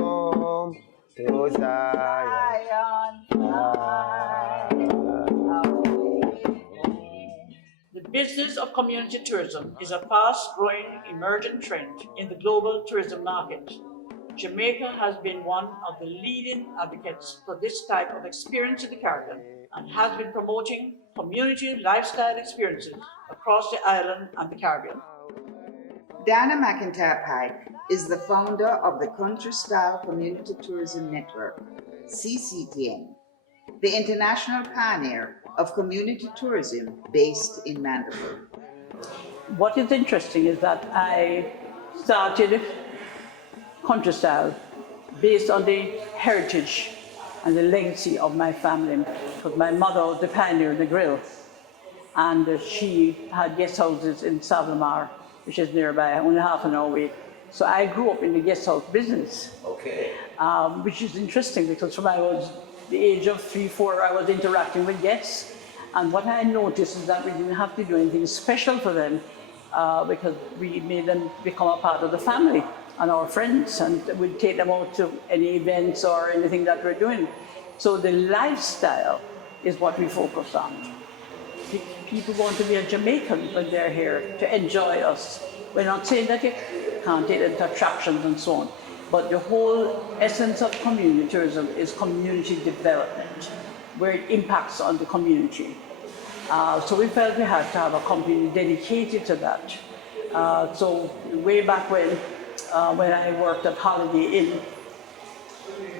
Welcome to Zion. The business of community tourism is a fast-growing, emerging trend in the global tourism market. Jamaica has been one of the leading advocates for this type of experience in the Caribbean and has been promoting community lifestyle experiences across the island and the Caribbean. Dana McIntyre Pike is the founder of the Country Style Community Tourism Network, CCTN, the international pioneer of community tourism based in Mdvll. What is interesting is that I started Country Style based on the heritage and the legacy of my family. Because my mother was the pioneer in the grill, and she had guest houses in Savlamar, which is nearby, only half an hour away. So I grew up in the guest house business, which is interesting because from I was the age of 3, 4, I was interacting with guests. And what I noticed is that we didn't have to do anything special for them because we made them become a part of the family and our friends, and we'd take them out to any events or anything that we're doing. So the lifestyle is what we focus on. People want to be a Jamaican when they're here, to enjoy us. We're not saying that you can't take them to attractions and so on, but the whole essence of community tourism is community development, where it impacts on the community. So we felt we had to have a company dedicated to that. So way back when I worked at Holiday Inn,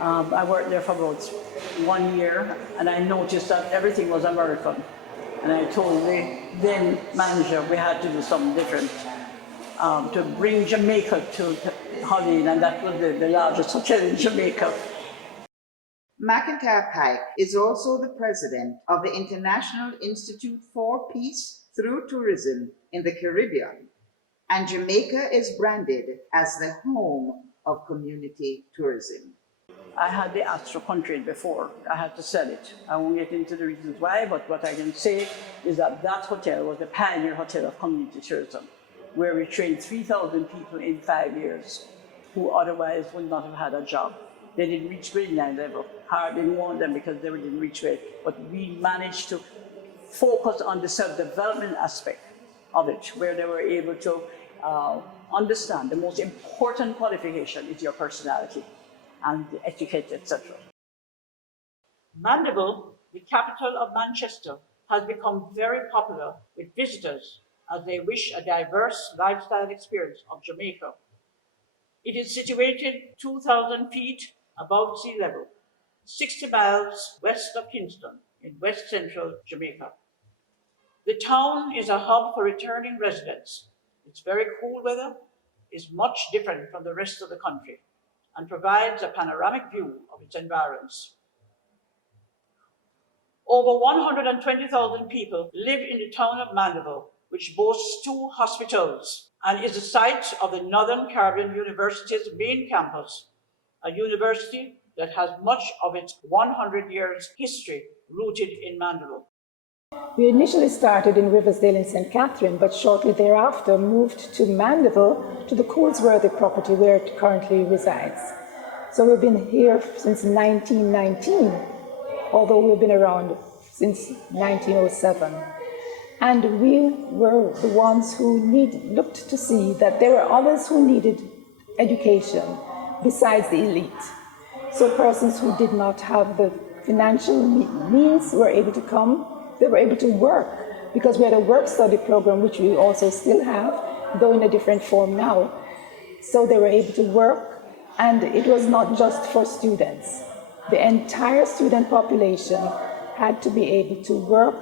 I worked there for about 1 year, and I noticed that everything was American. And I told the then manager we had to do something different to bring Jamaica to Holiday Inn, and that was the largest hotel in Jamaica. McIntyre Pike is also the president of the International Institute for Peace through Tourism in the Caribbean, and Jamaica is branded as the home of community tourism. I had the Astro Country before. I had to sell it. I won't get into the reasons why, but what I can say is that that hotel was the pioneer hotel of community tourism, where we trained 3,000 people in 5 years who otherwise would not have had a job. They didn't reach grade 9 level. Hard didn't want them because they didn't reach grade. But we managed to focus on the self-development aspect of it, where they were able to understand the most important qualification is your personality and the etiquette, etc. Mdvll, the capital of Manchester, has become very popular with visitors as they wish a diverse lifestyle experience of Jamaica. It is situated 2,000 feet above sea level, 60 miles west of Kingston in west central Jamaica. The town is a hub for returning residents. Its very cool weather is much different from the rest of the country and provides a panoramic view of its environs. Over 120,000 people live in the town of Mdvll, which boasts 2 hospitals and is the site of the Northern Caribbean University's main campus, a university that has much of its 100 years history rooted in Mdvll. We initially started in Riversdale in St. Catherine, but shortly thereafter moved to Mdvll, to the Coolsworthy property where it currently resides. So we've been here since 1919, although we've been around since 1907. And we were the ones who looked to see that there were others who needed education besides the elite. So persons who did not have the financial means were able to come. They were able to work because we had a work-study program, which we also still have, though in a different form now. So they were able to work, and it was not just for students. The entire student population had to be able to work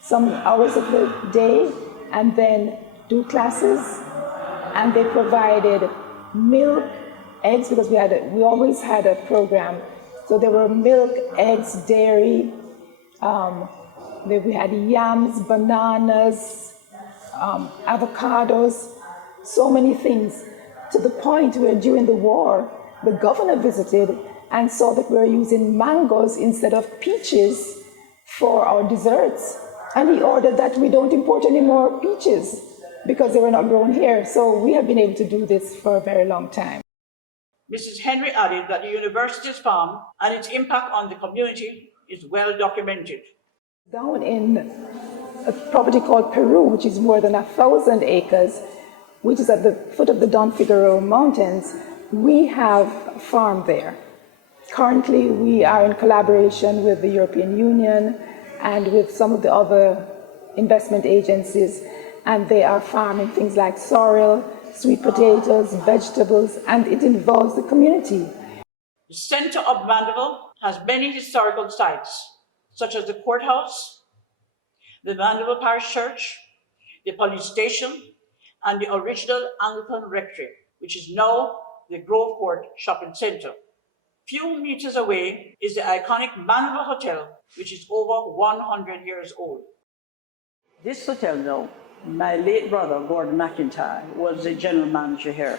some hours of the day and then do classes, and they provided milk, eggs, because we always had a program. So there were milk, eggs, dairy, we had yams, bananas, avocados, so many things, to the point where during the war, the governor visited and saw that we were using mangoes instead of peaches for our desserts. And he ordered that we don't import any more peaches, because they were not grown here. So we have been able to do this for a very long time. Mrs. Henry added that the university's farm and its impact on the community is well documented. Down in a property called Peru, which is more than 1,000 acres, which is at the foot of the Don Figueroa Mountains, we have a farm there. Currently, we are in collaboration with the European Union and with some of the other investment agencies, and they are farming things like sorrel, sweet potatoes, vegetables, and it involves the community. The center of Mdvll has many historical sites, such as the courthouse, the Mdvll Parish Church, the police station, and the original Anglican rectory, which is now the Grove Court Shopping Center. Few meters away is the iconic Mdvll Hotel, which is over 100 years old. This hotel, though, my late brother, Gordon McIntyre, was the general manager here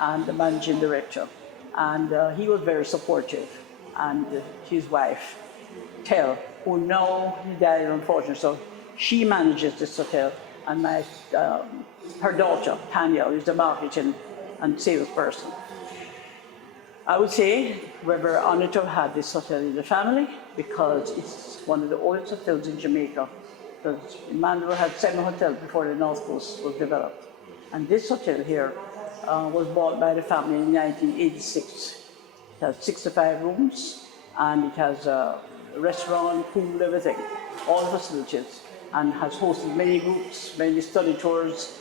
and the managing director. And he was very supportive. And his wife, Tel, who now he died unfortunately, so she manages this hotel. And her daughter, Tanya, is the marketing and sales person. I would say we're very honored to have had this hotel in the family because it's one of the oldest hotels in Jamaica. Because Mdvll had 7 hotels before the North Coast was developed. And this hotel here was bought by the family in 1986. It has 65 rooms and it has a restaurant, pool, everything, all facilities, and has hosted many groups, many study tours,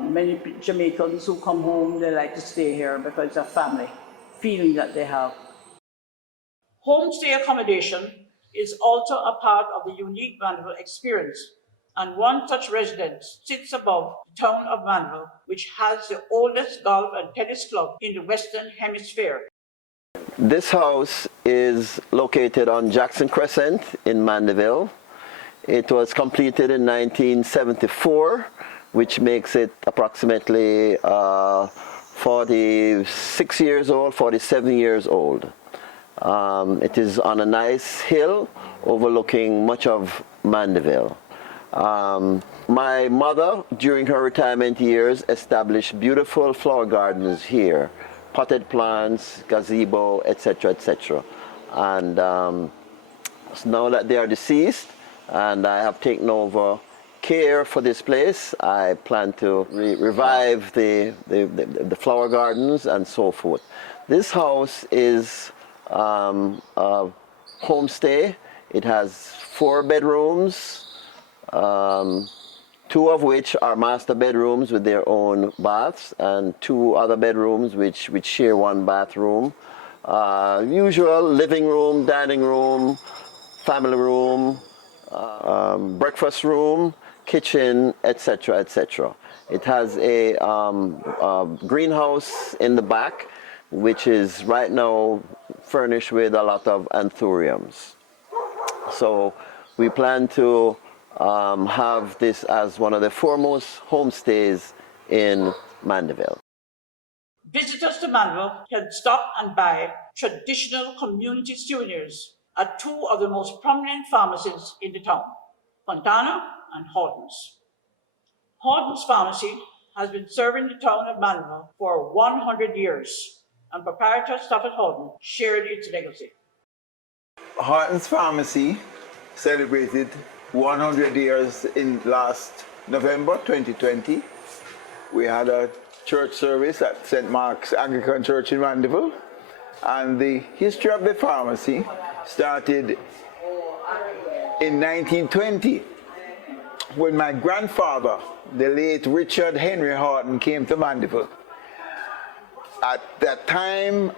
many Jamaicans who come home, they like to stay here because it's a family feeling that they have. Homestay accommodation is also a part of the unique Mdvll experience, and one such residence sits above the town of Mdvll, which has the oldest golf and tennis club in the Western Hemisphere. This house is located on Jackson Crescent in Mdvll. It was completed in 1974, which makes it approximately 46 years old, 47 years old. It is on a nice hill overlooking much of Mdvll. My mother, during her retirement years, established beautiful flower gardens here, potted plants, gazebo, etc., etc. And so now that they are deceased and I have taken over care for this place, I plan to revive the flower gardens and so forth. This house is a homestay. It has 4 bedrooms, 2 of which are master bedrooms with their own baths, and 2 other bedrooms which share 1 bathroom. Usual living room, dining room, family room, breakfast room, kitchen, etc., etc. It has a greenhouse in the back, which is right now furnished with a lot of anthuriums. So we plan to have this as one of the foremost homestays in Mdvll. Visitors to Mdvll can stop and buy traditional community souvenirs at 2 of the most prominent pharmacies in the town, Fontana and Horton's. Horton's Pharmacy has been serving the town of Mdvll for 100 years, and proprietor Stafford Horton shared its legacy. Horton's Pharmacy celebrated 100 years in last November 2020. We had a church service at St. Mark's Anglican Church in Mdvll, and the history of the pharmacy started in 1920 when my grandfather, the late Richard Henry Horton, came to Mdvll. At that time,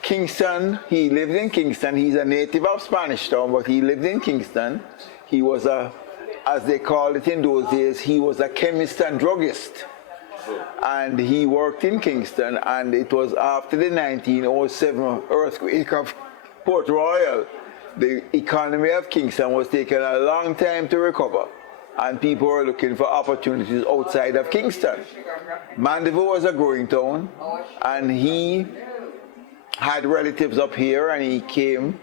Kingston, he lived in Kingston. He's a native of Spanish Town, but he lived in Kingston. He was as they called it in those days, he was a chemist and druggist. And he worked in Kingston, and it was after the 1907 earthquake of Port Royal. The economy of Kingston was taking a long time to recover, and people were looking for opportunities outside of Kingston. Mdvll was a growing town, and he had relatives up here, and he came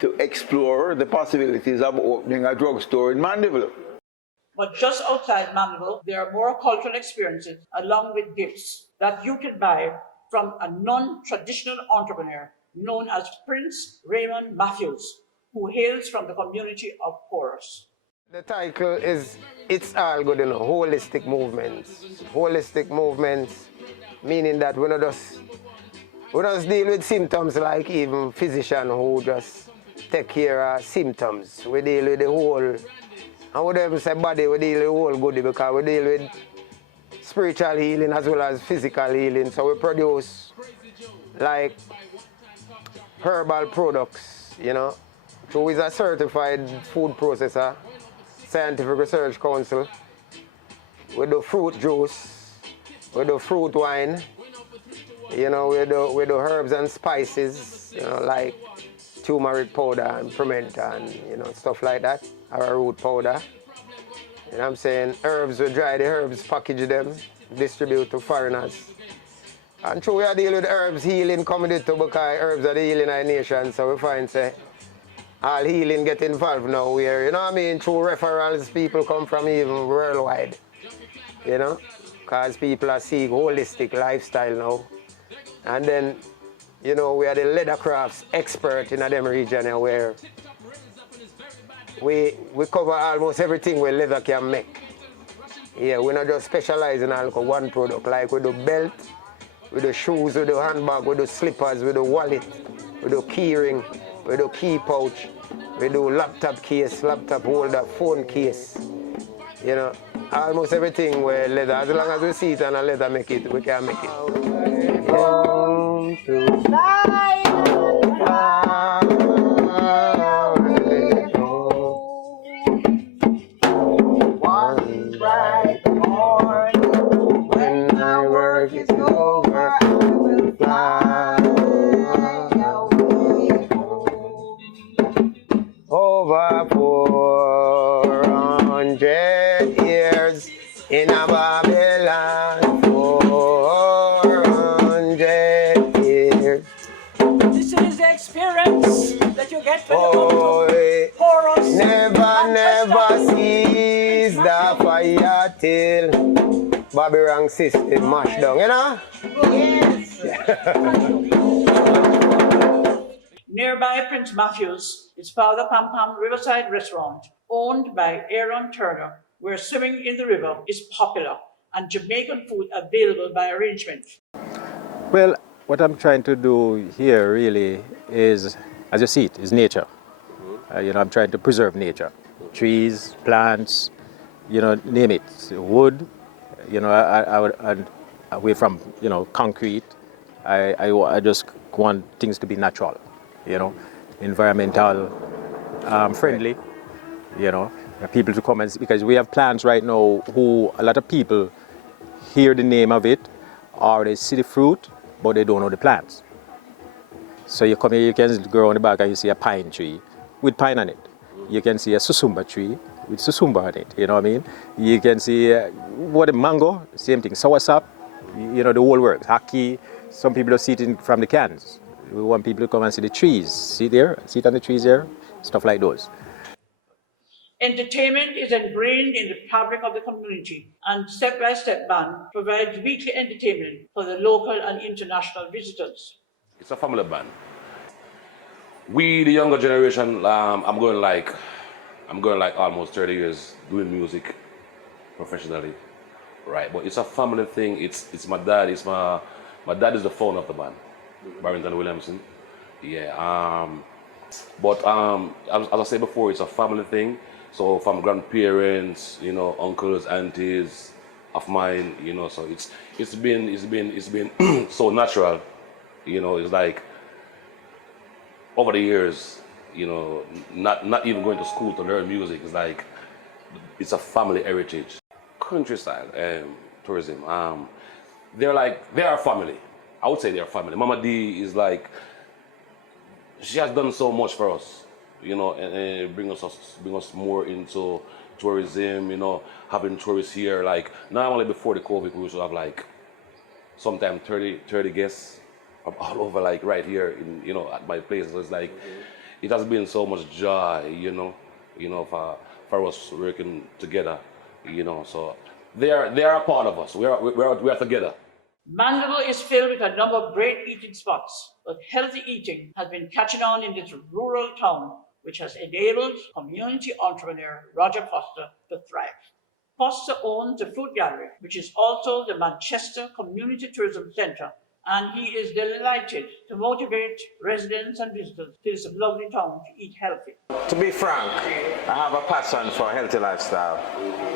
to explore the possibilities of opening a drugstore in Mdvll. But just outside Mdvll, there are more cultural experiences along with gifts that you can buy from a non-traditional entrepreneur known as Prince Raymond Matthews, who hails from the community of Porous. The title is It's All Good, holistic movements. Holistic movements, meaning that we don't just deal with symptoms like even physicians who just take care of symptoms. We deal with the whole, and what them say body, we deal with the whole goodie because we deal with spiritual healing as well as physical healing. So we produce like herbal products, So is a certified food processor, Scientific Research Council. We do fruit juice, we do fruit wine, we do herbs and spices, like turmeric powder and pimenta and, stuff like that, arrowroot powder. You know what I'm saying? Herbs, we dry the herbs, package them, distribute to foreigners. And so we are dealing with herbs healing community too, because herbs are the healing our nation, so we find say all healing get involved now where, through referrals people come from even worldwide, because people are seeing holistic lifestyle now. And then, we are the leather crafts expert in them region where we cover almost everything where leather can make. Yeah, we're not just specializing in one product, like we do belt, we do shoes, we do handbag, we do slippers, we do wallet, we do key ring, we do key pouch, we do laptop case, laptop holder, phone case. Almost everything where leather, as long as we see it and a leather make it, we can make it. One bright morning, when my work is over, I will fly away home. Over 400 years in a Babylon, 400 years. This is the experience that you get when you come to Porous. Never cease the fire till Babylon system mash down, Yes. Nearby Prince Matthews is Father Pam Pam Riverside Restaurant, owned by Aaron Turner, where swimming in the river is popular and Jamaican food available by arrangement. Well, what I'm trying to do here really is, as you see it, is nature. I'm trying to preserve nature. Trees, plants, name it. Wood, away from, concrete. I just want things to be natural, environmental friendly, people to come and see, because we have plants right now who a lot of people hear the name of it or they see the fruit, but they don't know the plants. So you come here, you can go on the back and you see a pine tree with pine on it. You can see a susumba tree with susumba on it, you know what I mean? You can see a mango, same thing, soursop, the whole works, haki. Some people are sitting from the cans. We want people to come and see the trees. See there, see it on the trees there, stuff like those. Entertainment is ingrained in the fabric of the community, and Step by Step Band provides weekly entertainment for the local and international visitors. It's a family band. We, the younger generation, I'm going like almost 30 years doing music professionally, right? But it's a family thing. It's my dad. My dad is the founder of the band, Barrington Williamson. Yeah. But as I said before, it's a family thing. So from grandparents, uncles, aunties of mine, so it's been so natural, it's like over the years, not even going to school to learn music. It's like it's a family heritage. Country style tourism. They are family. I would say they are family. Mama D is like, she has done so much for us. And bring us more into tourism, having tourists here. Like, not only before the COVID, we used to have like sometimes 30 guests from all over, like right here in, at my place. So it's like, it has been so much joy, for us working together you know. So they are a part of us. We are together. Mdvll is filled with a number of great eating spots, but healthy eating has been catching on in this rural town, which has enabled community entrepreneur Roger Foster to thrive. Foster owns the Food Gallery, which is also the Manchester Community Tourism Centre, and he is delighted to motivate residents and visitors to this lovely town to eat healthy. To be frank, I have a passion for a healthy lifestyle,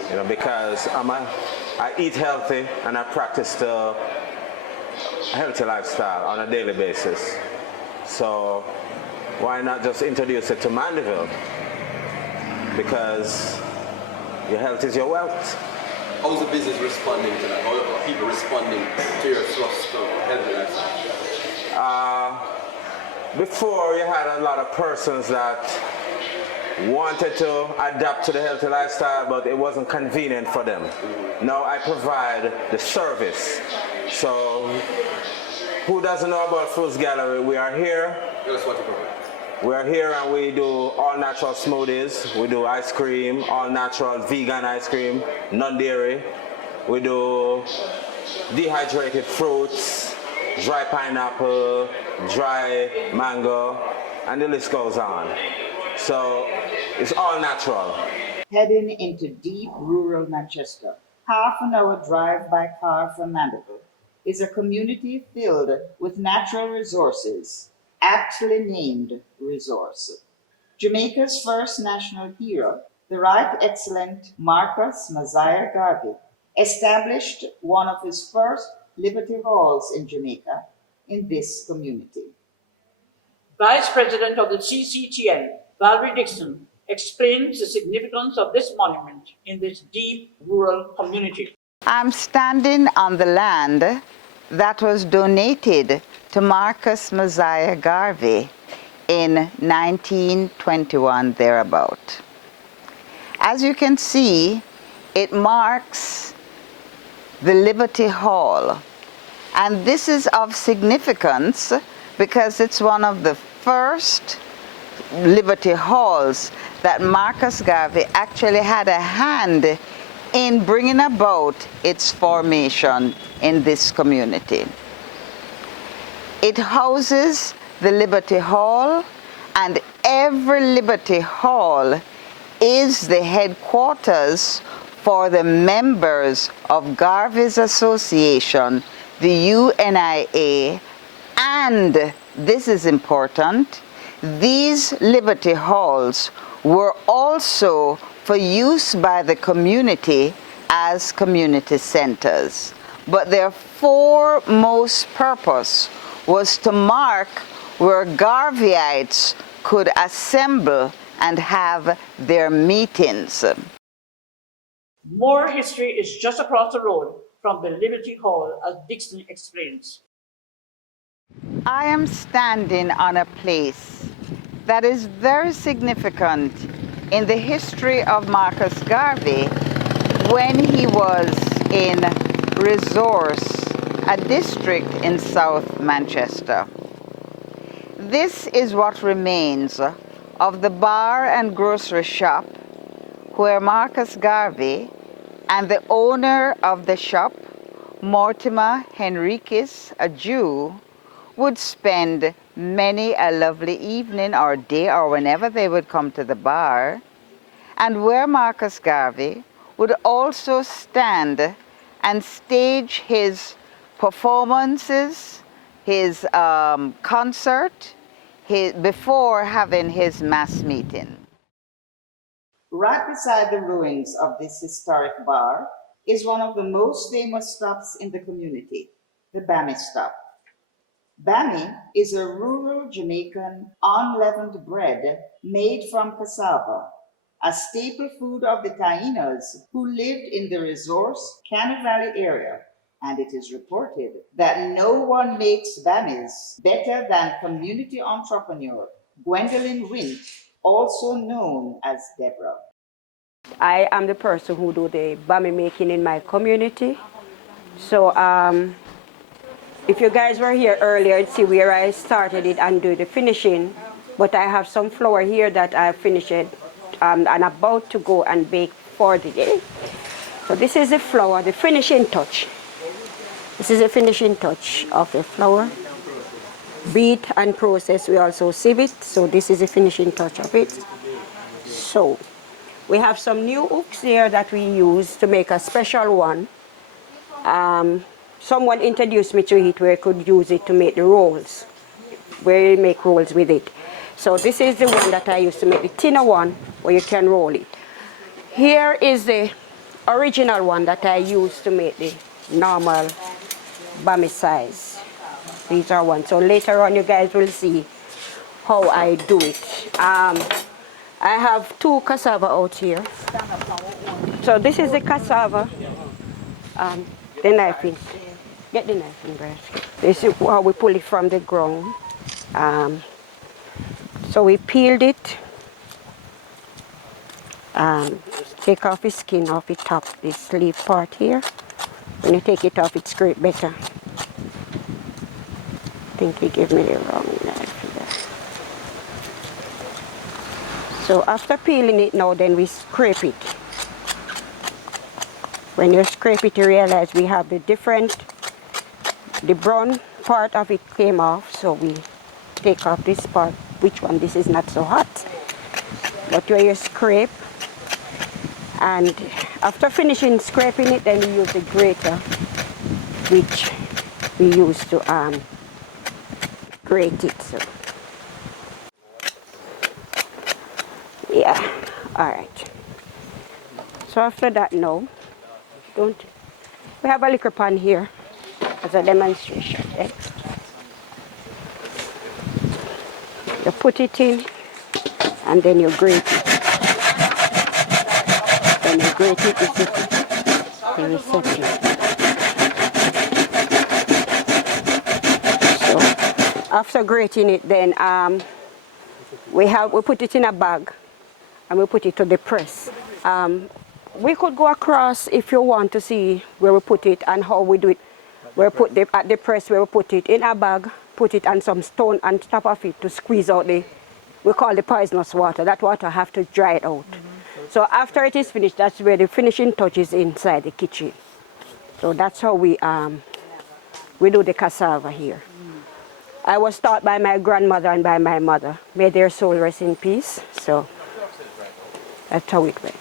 you know, because I eat healthy and I practice the healthy lifestyle on a daily basis. So why not just introduce it to Mdvll? Because your health is your wealth. How's the business responding to that? How are people responding to your thrust of healthy lifestyle? Before, you had a lot of persons that wanted to adapt to the healthy lifestyle, but it wasn't convenient for them. Now I provide the service. So who doesn't know about Food Gallery? We are here. That's what you provide. We are here and we do all natural smoothies. We do ice cream, all natural vegan ice cream, non-dairy. We do dehydrated fruits, dry pineapple, dry mango, and the list goes on. So it's all natural. Heading into deep rural Manchester, half an hour drive by car from Mdvll, is a community filled with natural resources, aptly named Resource. Jamaica's first national hero, the Right Excellent Marcus Messiah Garvey, established one of his first Liberty Halls in Jamaica in this community. Vice President of the CCTN, Valerie Dixon, explains the significance of this monument in this deep rural community. I'm standing on the land that was donated to Marcus Messiah Garvey in 1921 thereabout. As you can see, it marks the Liberty Hall, and this is of significance because it's one of the first Liberty Halls that Marcus Garvey actually had a hand in bringing about its formation in this community. It houses the Liberty Hall, and every Liberty Hall is the headquarters for the members of Garvey's Association, the UNIA, and this is important, these Liberty Halls were also for use by the community as community centers. But their foremost purpose was to mark where Garveyites could assemble and have their meetings. More history is just across the road from the Liberty Hall, as Dixon explains. I am standing on a place that is very significant in the history of Marcus Garvey when he was in Resource, a district in South Manchester. This is what remains of the bar and grocery shop where Marcus Garvey and the owner of the shop, Mortimer Henriquez, a Jew, would spend many a lovely evening or day or whenever they would come to the bar, and where Marcus Garvey would also stand and stage his performances, his concert, before having his mass meeting. Right beside the ruins of this historic bar is one of the most famous stops in the community, the Bammy Stop. Bammy is a rural Jamaican unleavened bread made from cassava, a staple food of the Tainos who lived in the Resource, Cannon Valley area, and it is reported that no one makes Bammies better than community entrepreneur Gwendolyn Wint, also known as Deborah. I am the person who do the Bammy making in my community. So if you guys were here earlier, you'd see where I started it and do the finishing. But I have some flour here that I finished and about to go and bake for the day. So this is the flower, the finishing touch. This is the finishing touch of the flower. Beat and process, we also sieve it. So this is the finishing touch of it. So we have some new hooks here that we use to make a special one. Someone introduced me to it where I could use it to make the rolls, where you make rolls with it. So this is the one that I used to make the thinner one where you can roll it. Here is the original one that I used to make the normal bami size. These are one. So later on you guys will see how I do it. I have 2 cassava out here. So this is the cassava. The knifing. Get the knifing, guys. This is how we pull it from the ground. So we peeled it. Take off the skin off the top, this leaf part here. When you take it off, it's scrape better. I think he gave me the wrong knife here. So after peeling it now, then we scrape it. When you scrape it, you realize we have the brown part of it came off, so we take off this part. Which one? This is not so hot. But where you scrape, and after finishing scraping it, then we use the grater, which we use to grate it. So yeah, all right. So after that now, we have a liquor pan here as a demonstration. Okay? You put it in and then you grate it. Then you grate it, you set it. Then you set it. So after grating it, then we put it in a bag and we put it to the press. We could go across if you want to see where we put it and how we do it. We put at the press where we put it in a bag, put it on some stone on top of it to squeeze out we call the poisonous water. That water have to dry it out. So after it is finished, that's where the finishing touch is inside the kitchen. So that's how we do the cassava here. I was taught by my grandmother and by my mother. May their soul rest in peace. So that's how it went.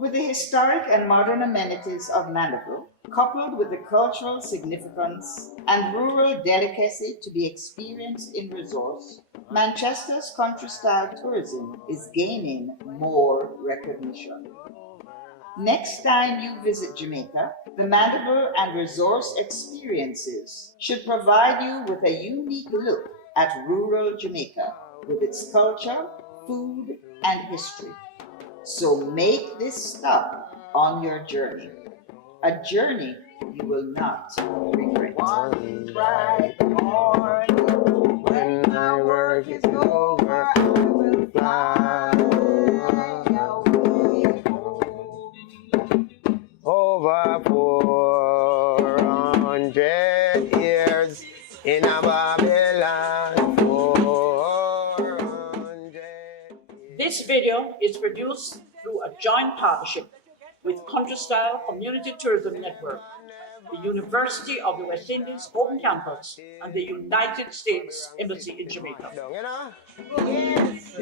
With the historic and modern amenities of Mdvll, coupled with the cultural significance and rural delicacy to be experienced in resource, Manchester's country-style tourism is gaining more recognition. Next time you visit Jamaica, the Mdvll and resource experiences should provide you with a unique look at rural Jamaica with its culture, food, and history. So make this stop on your journey, a journey you will not regret. One bright morning, when my work is over, I will fly away home. Over 400 years in a Babylon. 400 years. This video is produced through a joint partnership with Country Style Community Tourism Network, the University of the West Indies Open Campus, and the United States Embassy in Jamaica. Yes.